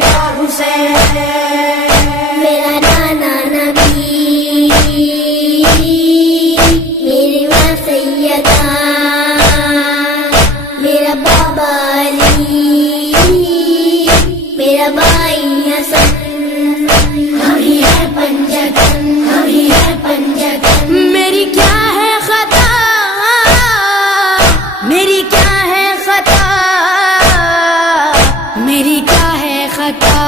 یا حسین، میرا نانا نبی، میری ماں سیدہ، میرا بابا علی، میرا بھائی حسن، ہم ہی ہے پنجتن، ہم ہی ہے پنجتن۔ میری کیا ہے خطا، میری کیا ہے خطا، میری کیا ہے خطا،